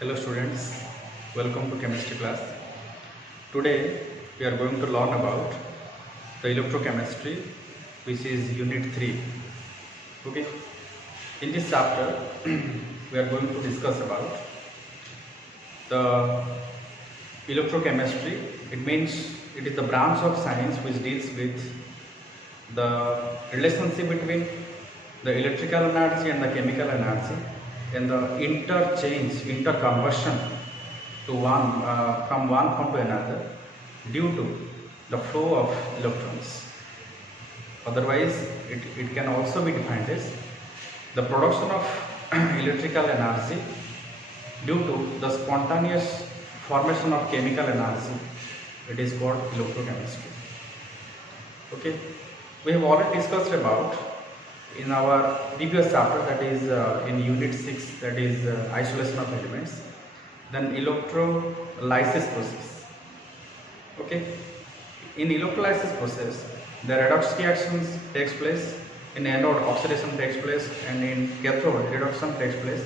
Hello students, welcome to chemistry class. Today we are going to learn about the electrochemistry, which is unit 3. Okay. In this chapter we are going to discuss about the electrochemistry. It means it is the branch of science which deals with the relationship between the electrical energy and the chemical energy and the interconversion to from one form to another due to the flow of electrons. Otherwise, it can also be defined as the production of electrical energy due to the spontaneous formation of chemical energy. It is called electrochemistry. Okay, we have already discussed about in our previous chapter, that is in unit 6, that is isolation of elements, then electrolysis process. Okay, in electrolysis process the redox reactions takes place, in anode oxidation takes place, and in cathode reduction takes place.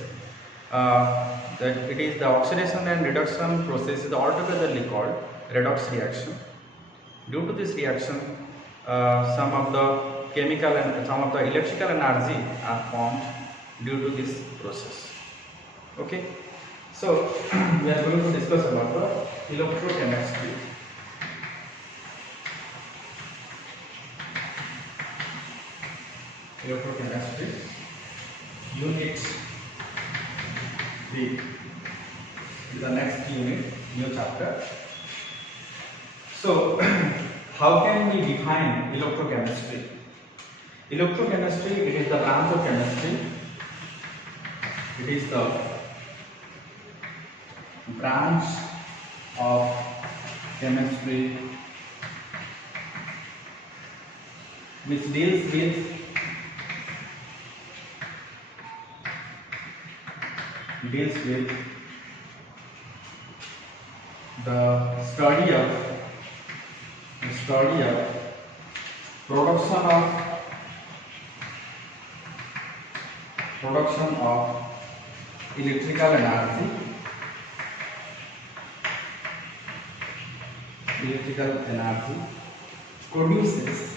That it is the oxidation and reduction process is altogether called redox reaction. Due to this reaction, some of the chemical and some of the electrical energy are formed due to this process. Okay, so we are going to discuss about the electrochemistry. Electrochemistry, unit 3 is the next unit, new chapter. So how can we define electrochemistry? Electrochemistry, it is the branch of chemistry. It is the branch of chemistry which deals with the study of production of electrical energy produces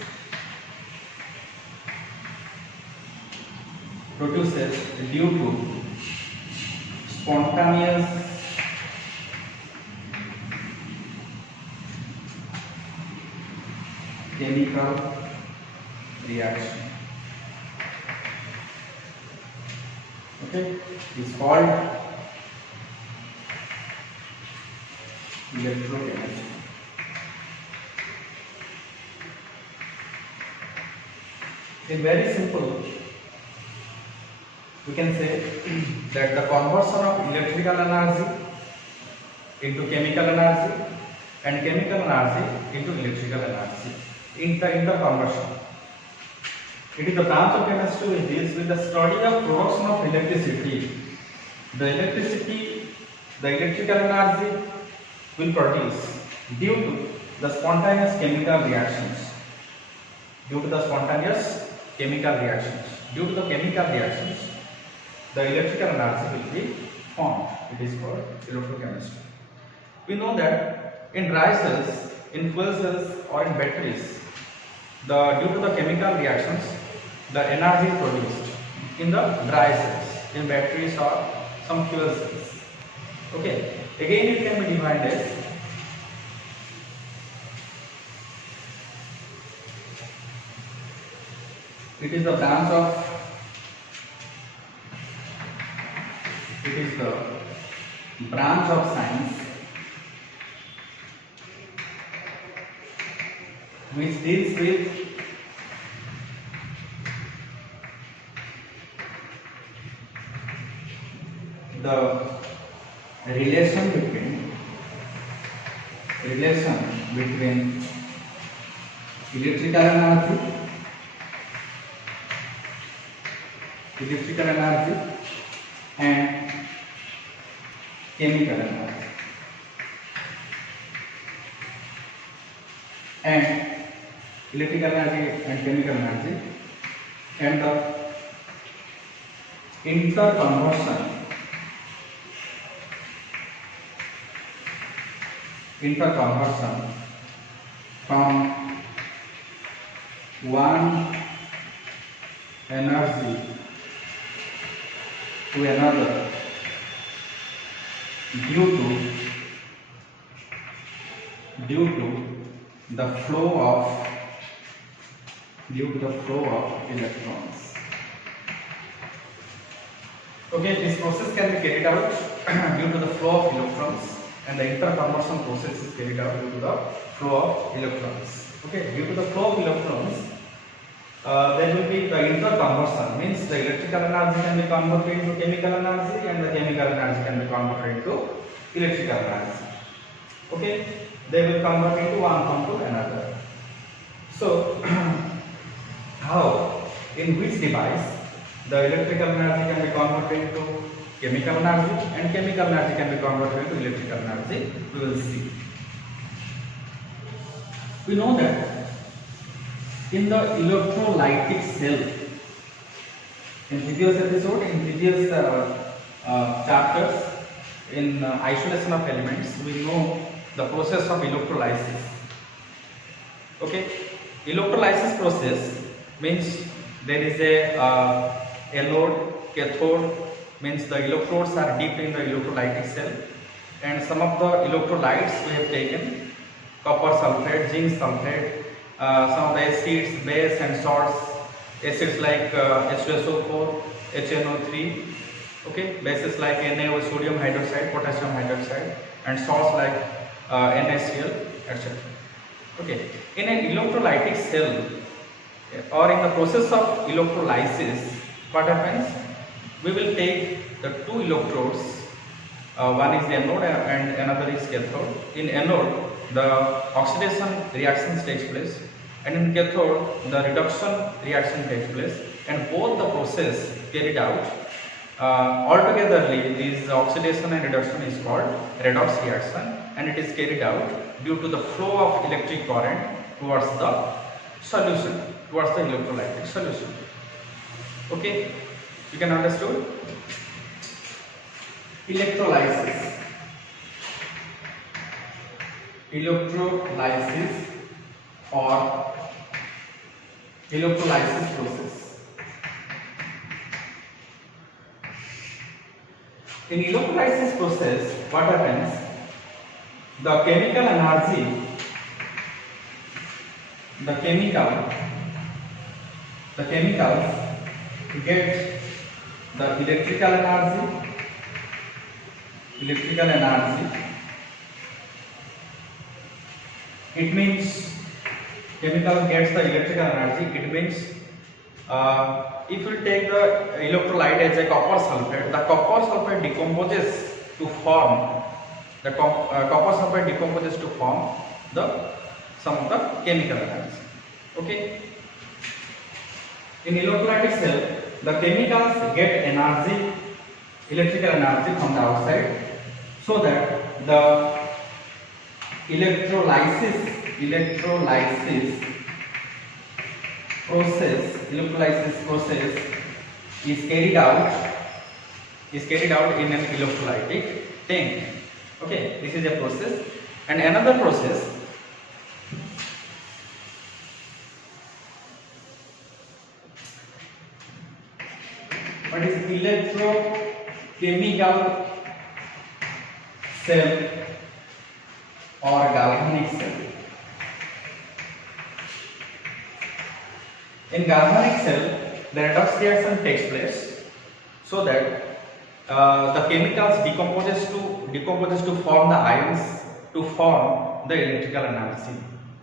due to spontaneous chemical reaction. Okay, it's called electrochemistry. In very simple, we can say that the conversion of electrical energy into chemical energy and chemical energy into electrical energy, interconversion. It is the branch of chemistry which deals with the study of production of electricity. The electrical energy will produce due to the spontaneous chemical reactions. Due to the chemical reactions, the electrical energy will be formed. It is called electrochemistry. We know that in dry cells, in fuel cells, or in batteries, due to the chemical reactions, the energy is produced in the dry cells, in batteries or some fuel cells. Okay, again it can be defined as it is the branch of science which deals with the relation between electrical energy and chemical energy, and electrical energy and chemical energy, and the interconversion interconversion from one energy to another due to the flow of electrons. Okay, this process can be carried out due to the flow of electrons, and the interconversion process is carried out due to the flow of electrons. Okay, due to the flow of electrons, there will be the interconversion, means the electrical energy can be converted into chemical energy, and the chemical energy can be converted into electrical energy. Okay, they will convert into one form to another. So how, in which device the electrical energy can be converted into chemical energy and chemical energy can be converted into electrical energy, we will see. We know that in the electrolytic cell, in previous episode, in previous chapters, in isolation of elements, we know the process of electrolysis. Okay, electrolysis process means there is a anode, cathode, means the electrodes are deep in the electrolytic cell, and some of the electrolytes we have taken copper sulfate, zinc sulfate, some of the acids, base and salts, acids like H2SO4, HNO3, okay, bases like NaO, sodium hydroxide, potassium hydroxide, and salts like NaCl, etc. Okay, in an electrolytic cell or in the process of electrolysis, what happens? We will take the two electrodes, one is the anode and another is cathode. In anode, the oxidation reactions takes place, and in cathode, the reduction reaction takes place, and both the process carried out altogetherly. This oxidation and reduction is called redox reaction, and it is carried out due to the flow of electric current towards the solution, towards the electrolytic solution. Okay, you can understand electrolysis or electrolysis process. In electrolysis process, what happens? The chemical energy, the chemicals get the electrical energy. It means chemical gets the electrical energy. It means if you take the electrolyte as a copper sulfate, the copper sulfate decomposes to form the some of the chemical energy. Okay. In electrolytic cell, the chemicals get energy, electrical energy from the outside, so that the electrolysis process is carried out in an electrolytic tank. Okay, this is a process. And another process, what is electrochemical cell or galvanic cell. In galvanic cell, the redox reaction takes place, so that the chemicals decomposes to form the ions, to form the electrical energy.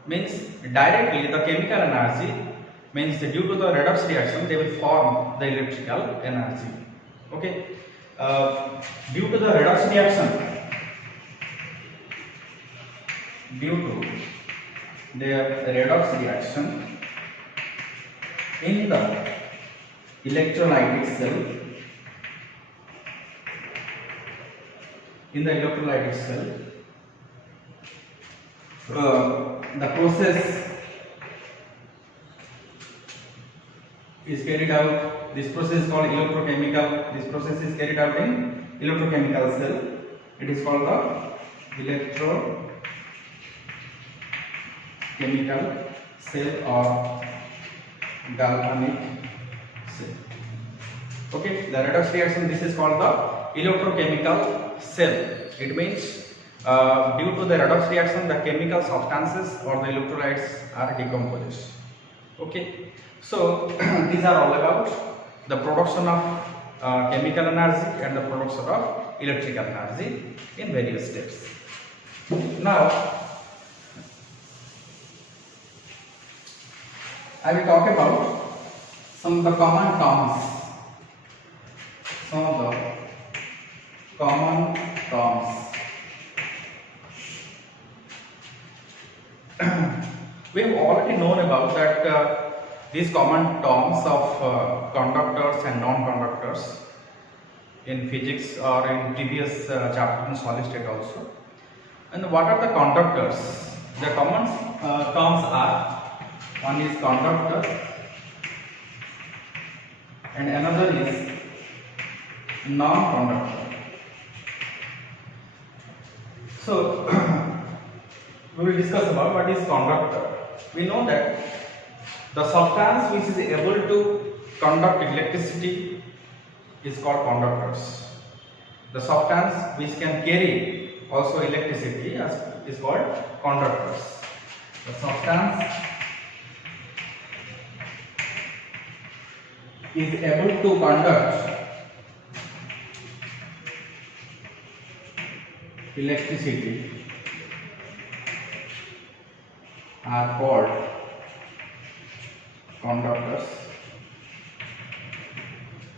Means directly the chemical energy, means due to the redox reaction they will form the electrical energy. Okay, due to the redox reaction, in the electrolytic cell, the process is carried out. This process is called electrochemical. This process is carried out in electrochemical cell. It is called the electrochemical chemical cell or galvanic cell. Okay, the redox reaction, this is called the electrochemical cell. It means due to the redox reaction, the chemical substances or the electrolytes are decomposed. Okay, so these are all about the production of chemical energy and the production of electrical energy in various steps. Now, I will talk about some of the common terms. Some of the common terms. We have already known about that these common terms of conductors and non-conductors in physics or in previous chapter in solid state also. And what are the conductors? The common terms are, one is conductor and another is non-conductor. So we will discuss about what is conductor. We know that the substance which is able to conduct electricity is called conductors. The substance which can carry also electricity is called conductors. The substance is able to conduct electricity are called conductors.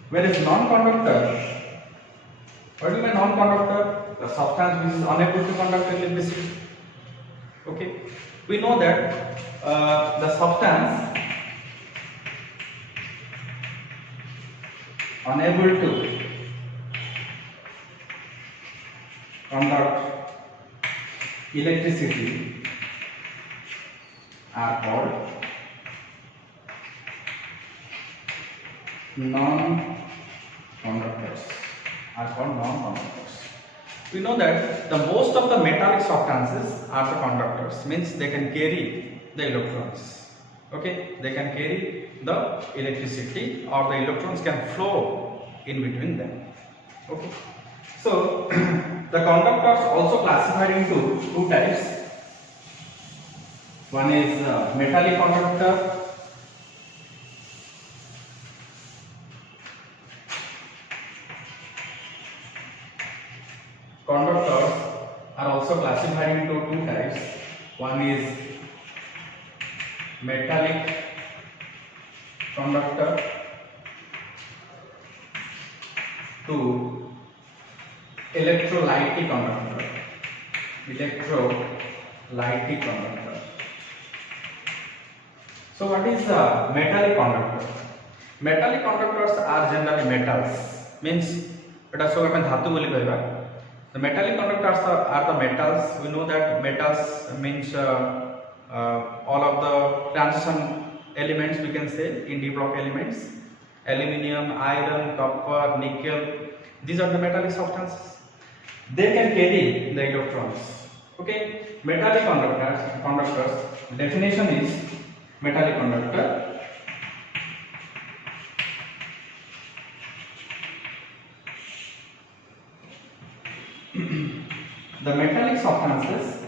Whereas non-conductor, what do you mean non-conductor? The substance which is unable to conduct electricity. Okay, we know that the substance unable to conduct electricity are called non-conductors. We know that the most of the metallic substances are the conductors, means they can carry the electrons. Okay, they can carry the electricity or the electrons can flow in between them. Okay, so the conductors also classified into two types. One is metallic conductor . Conductors are also classified into two types. One is metallic conductor, two electrolytic conductor. Electrolytic conductor. So what is a metallic conductor? Metallic conductors are generally metals, means eta so apan dhatu boli kaiba. The metallic conductors are the metals. We know that metals means all of the transition elements, we can say in d block elements, aluminium, iron, copper, nickel. These are the metallic substances. They can carry the electrons. Okay, metallic conductors. Definition is metallic conductor. The metallic substances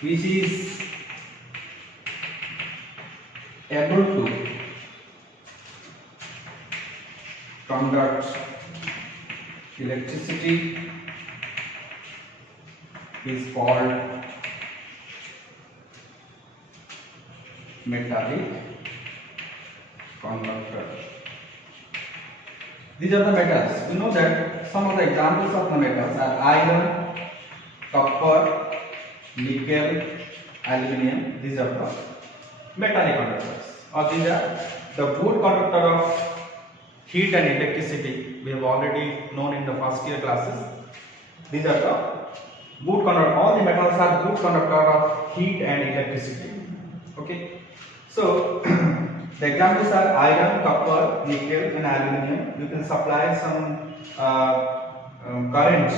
which is able to conduct electricity is called metallic conductor. These are the metals. We know that some of the examples of the metals are iron, copper, nickel, aluminium. These are the metallic conductors. Or these are the good conductor of heat and electricity. We have already known in the first year classes. These are the good conductor. All the metals are good conductor of heat and electricity. Okay. So the examples are iron, copper, nickel and aluminium. You can supply some current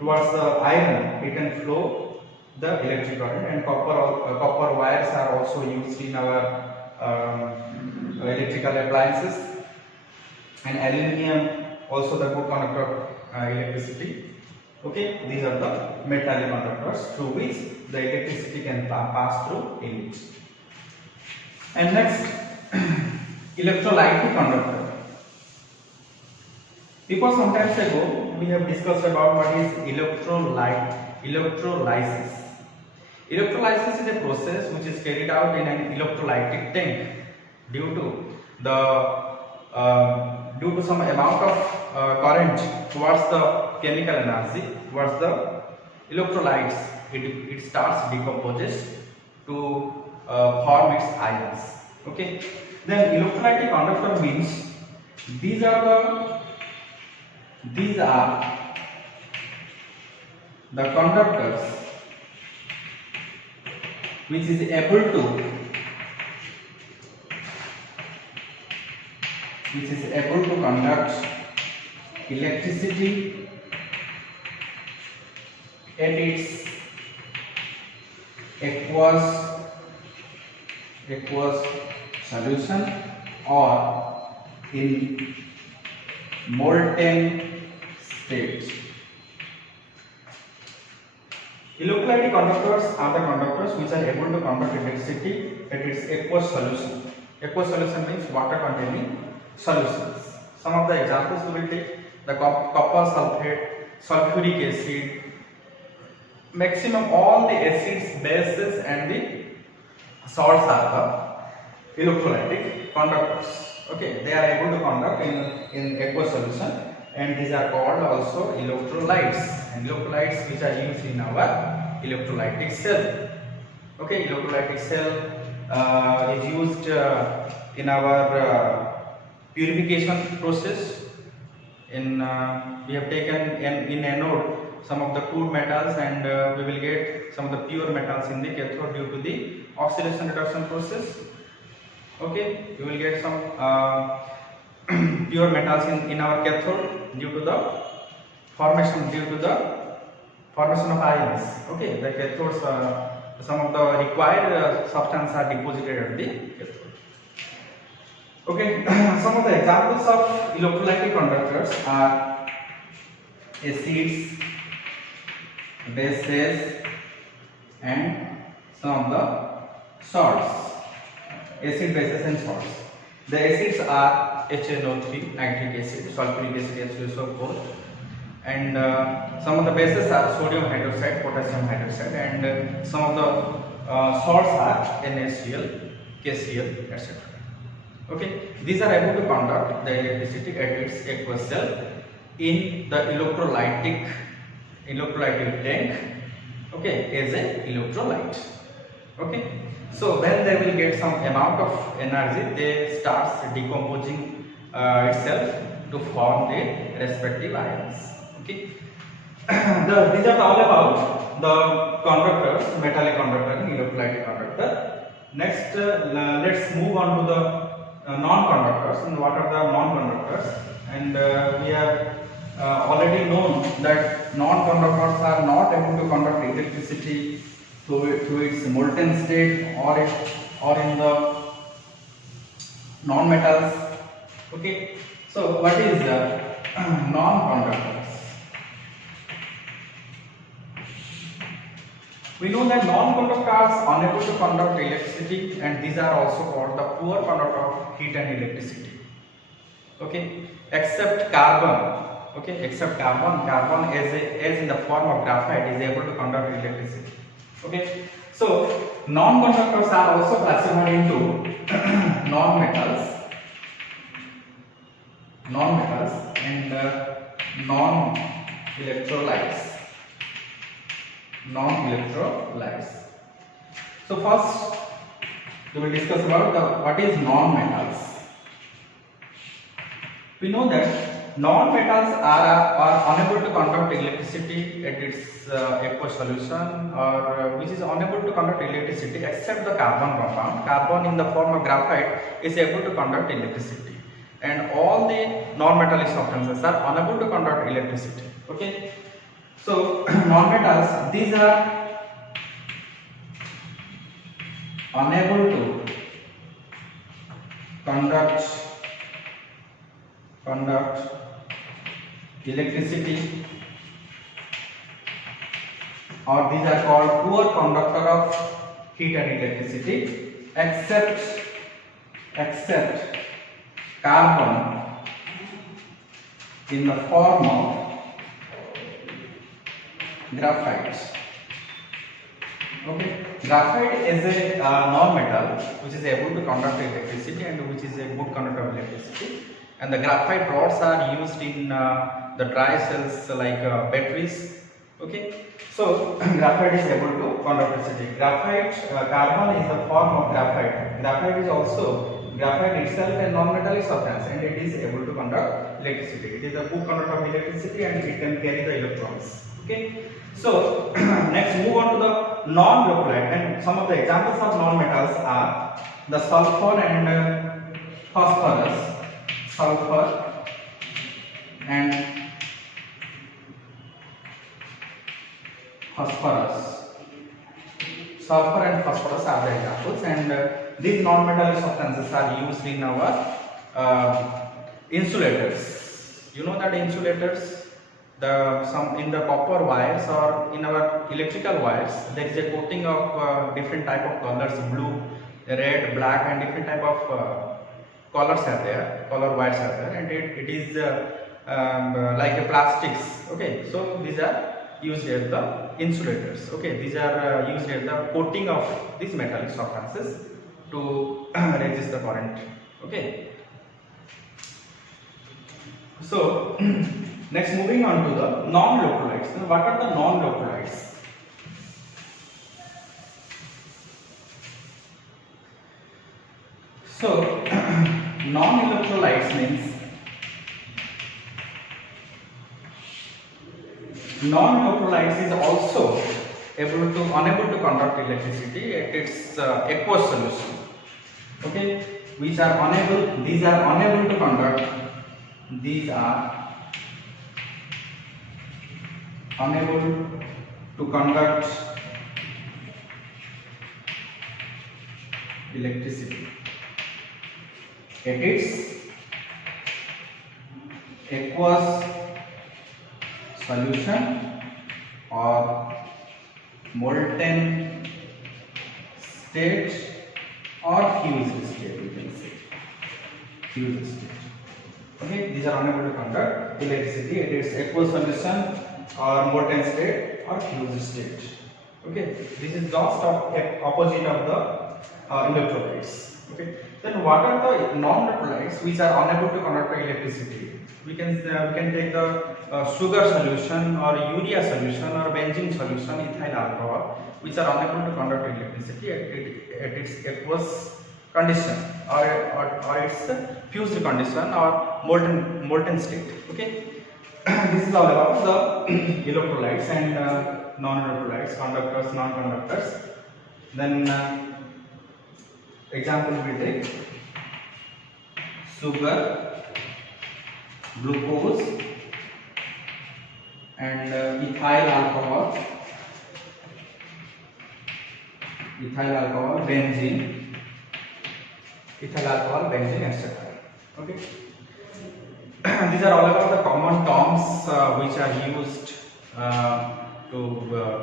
towards the iron, it can flow the electric current, and copper wires are also used in our electrical appliances, and aluminium also the good conductor of electricity. Okay, these are the metallic conductors through which the electricity can pass through in it. And next, electrolytic conductor. Because some times ago we have discussed about what is electrolysis. Electrolysis is a process which is carried out in an electrolytic tank due to some amount of current towards the chemical energy, towards the electrolytes. It starts decomposes to form its ions. Okay. Then electrolytic conductor means these are the conductors which is able to conduct electricity at its aqueous solution or in molten state. Electrolytic conductors are the conductors which are able to conduct electricity at its aqueous solution. Aqueous solution means water containing solutions. Some of the examples we will take: the copper sulfate, sulfuric acid, maximum all the acids, bases and the salts are the electrolytic conductors. Okay, they are able to conduct in aqueous solution, and these are called also electrolytes, and electrolytes which are used in our electrolytic cell. Okay, electrolytic cell is used in our purification process. We have taken in anode some of the crude metals, and we will get some of the pure metals in the cathode due to the oxidation reduction process. Okay, we will get some pure metals in our cathode due to the formation of ions. Okay, the cathodes, some of the required substances are deposited at the cathode. Okay, some of the examples of electrolytic conductors are acids, bases, and some of the salts. Acid, bases and salts. The acids are HNO3, nitric acid, sulfuric acid, H2SO4, and some of the bases are sodium hydroxide, potassium hydroxide, and some of the salts are NaCl, KCl, etc. Okay, these are able to conduct the electricity at its aqueous cell in the electrolytic tank. Okay, as an electrolyte. Okay, so when they will get some amount of energy, they starts decomposing itself to form the respective ions. Okay, these are all about the conductors, metallic conductor and electrolytic conductor. Next, let's move on to the non-conductors. And what are the non-conductors? And we have already known that non-conductors are not able to conduct electricity to its molten state or in the non-metals. Okay, so what is non-conductors? We know that non-conductors are unable to conduct electricity, and these are also called the poor conductor of heat and electricity. Okay, except carbon. Okay, except carbon as in the form of graphite is able to conduct electricity. Okay, so non-conductors are also classified into non-metals and non-electrolytes. So first we will discuss about what is non-metals. We know that non-metals are unable to conduct electricity at its aqueous solution, or which is unable to conduct electricity except the carbon compound. Carbon in the form of graphite is able to conduct electricity, and all the non-metallic substances are unable to conduct electricity. Okay, So non-metals, these are unable to conduct electricity, or these are called poor conductor of heat and electricity, except carbon in the form of graphite. Okay, graphite is a non-metal which is able to conduct electricity and which is a good conductor of electricity. And the graphite rods are used in the dry cells like batteries. Okay, so graphite is able to conduct electricity. Graphite carbon is the form of graphite. Graphite itself a non-metallic substance and it is able to conduct electricity. It is a good conductor of electricity and it can carry the electrons. Okay, so next move on to the non-localite, and some of the examples of non-metals are the sulfur and phosphorus. Sulfur and phosphorus are the examples, and these non-metallic substances are used in our insulators. You know that insulators, in the copper wires or in our electrical wires, there is a coating of different type of colors, blue, red, black, and different type of color wires are there, and it is like a plastics. Okay, so these are used as the insulators. Okay, these are used as the coating of these metallic substances to resist the current. Okay, so next moving on to the non-localites. Now, what are the non-localites? So non-electrolytes means non-electrolytes is also unable to conduct electricity at its aqueous solution. Okay, these are unable to conduct electricity at its aqueous solution or molten state or fused state, we can say fused state. Okay, these are unable to conduct electricity at its aqueous solution or molten state or fused state. Okay, this is just opposite of the electrolytes. Okay, then what are the non-electrolytes which are unable to conduct electricity? We can take the sugar solution or urea solution or benzene solution, ethyl alcohol, which are unable to conduct electricity at its aqueous condition or its fused condition or molten state. Okay, this is all about the electrolytes and non-electrolytes, conductors, non-conductors. Then example we take sugar, glucose, and ethyl alcohol, benzene, etc. Okay. These are all about the common terms which are used to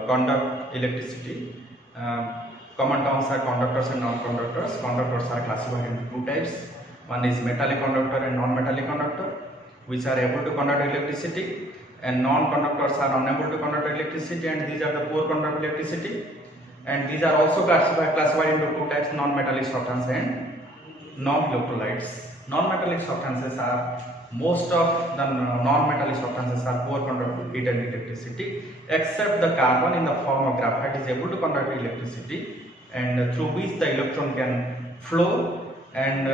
conduct electricity. Common terms are conductors and non-conductors. Conductors are classified into two types. One is metallic conductor and non-metallic conductor, which are able to conduct electricity, and non-conductors are unable to conduct electricity, and these are the poor conduct electricity. And these are also classified into two types: non-metallic substances and non-electrolytes. Non-metallic substances are, most of the non-metallic substances are poor conductor of heat and electricity, except the carbon in the form of graphite is able to conduct electricity, and through which the electron can flow. And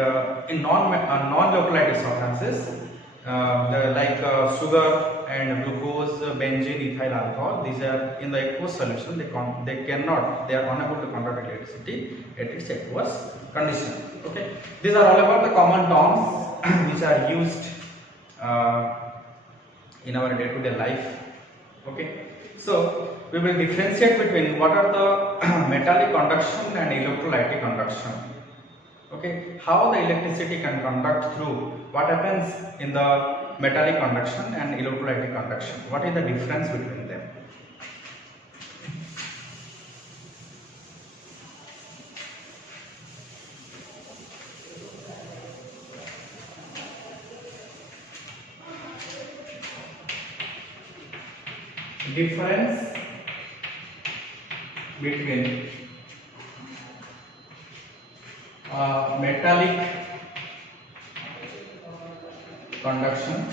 in non-localite substances like sugar and glucose, benzene, ethyl alcohol, these are in the aqueous solution. They are unable to conduct electricity at its aqueous condition. Okay, these are all about the common terms which are used in our day-to-day life. Okay. So we will differentiate between what are the metallic conduction and electrolytic conduction. Okay, how the electricity can conduct through, what happens in the metallic conduction and electrolytic conduction, what is the difference between them. Difference between metallic conduction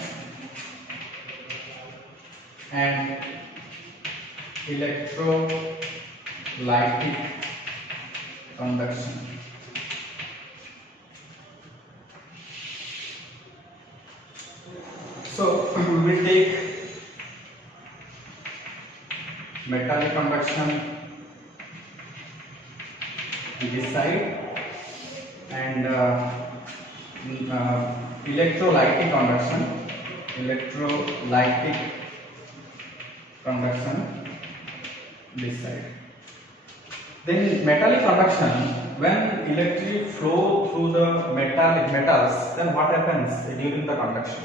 and electrolytic conduction. So we will take metallic conduction this side and electrolytic conduction this side. Then metallic conduction, when electricity flow through the metals, then what happens during the conduction?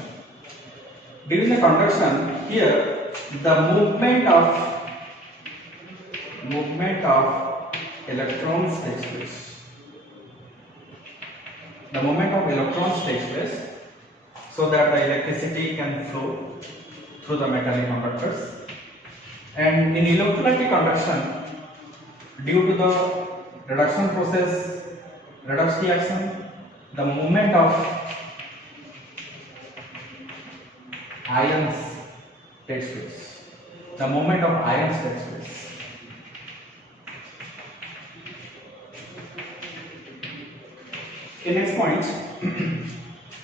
During the conduction, here the movement of electrons takes place. The movement of electrons takes place so that the electricity can flow through the metallic conductors. And in electrolytic conduction, due to the reduction process, redox reaction, the movement of ions takes place. The movement of ions takes place. Okay, next point.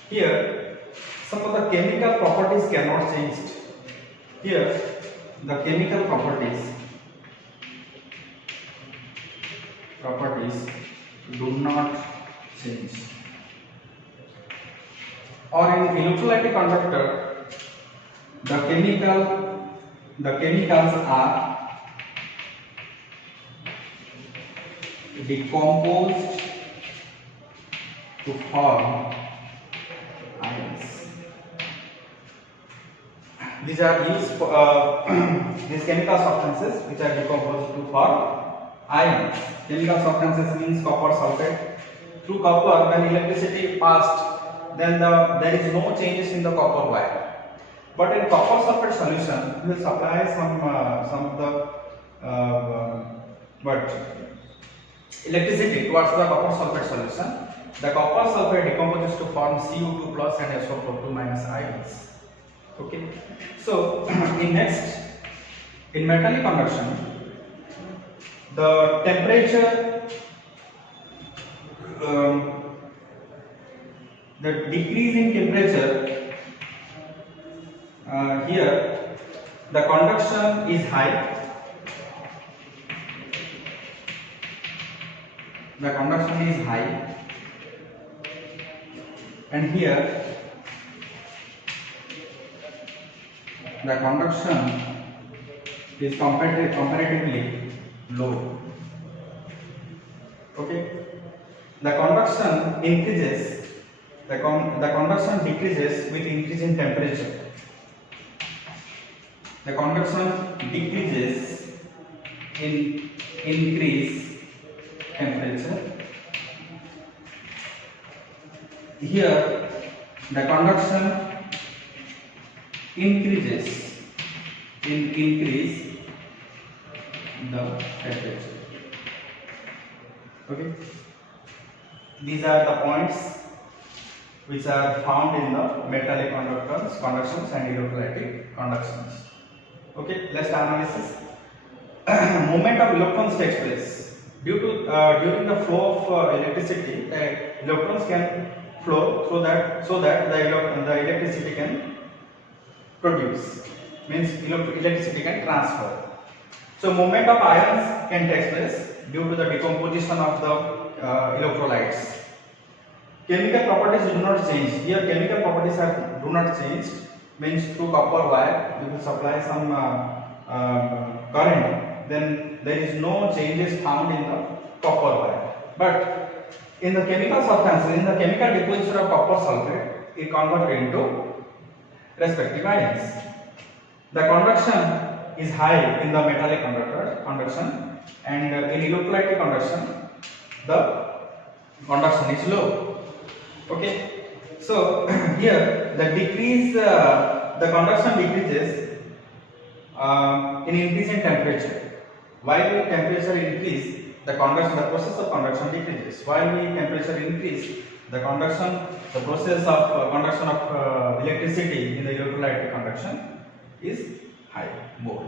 Here, some of the chemical properties cannot change. Here, the chemical properties do not change. Or in electrolytic conductor, the chemicals are decomposed to form ions. These are used for these chemical substances which are decomposed to form ions. Chemical substances means copper sulfate. Through copper, when electricity passed, then there is no changes in the copper wire. But in copper sulfate solution, we will supply some of the electricity towards the copper sulfate solution. The copper sulfate decomposes to form Cu2 plus and SO2 minus ions. Okay. So in metallic conduction, the temperature, the decrease in temperature, here the conduction is high. The conduction is high, and here the conduction is comparatively low. Okay, the conduction increases, the conduction decreases with increase in temperature. The conduction decreases in increase temperature. Here the conduction increases in increase the temperature. Okay, these are the points which are found in the metallic conductions and electrolytic conductions. Okay, let's analysis. Movement of electrons takes place due to during the flow of electricity. The electrons can flow through that, so that the electricity can produce, means electricity can transfer. So movement of ions can take place due to the decomposition of the electrolytes. Chemical properties do not change. Here chemical properties do not change, means through copper wire we will supply some current, then there is no changes found in the copper wire. But in the chemical substances, in the chemical deposition of copper sulfate, it converts into respective ions. The conduction is high in the metallic conduction, and in electrolytic conduction, the conduction is low. Okay, so here the conduction decreases in increasing temperature. While temperature increase, the process of conduction decreases. While temperature increase, the process of conduction of electricity in the electrolytic conduction is high, more.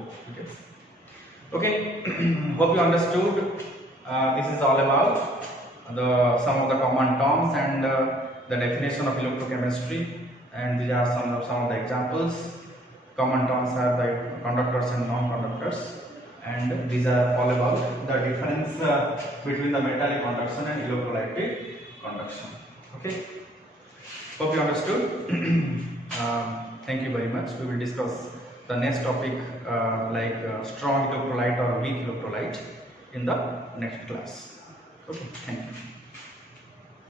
Okay. Hope you understood. This is all about some of the common terms and the definition of electrochemistry, and these are some of the examples. Common terms are the conductors and non-conductors, and these are all about the difference between the metallic conduction and electrolytic conduction. Okay, hope you understood. Thank you very much. We will discuss the next topic like strong electrolyte or weak electrolyte in the next class. Okay, thank you.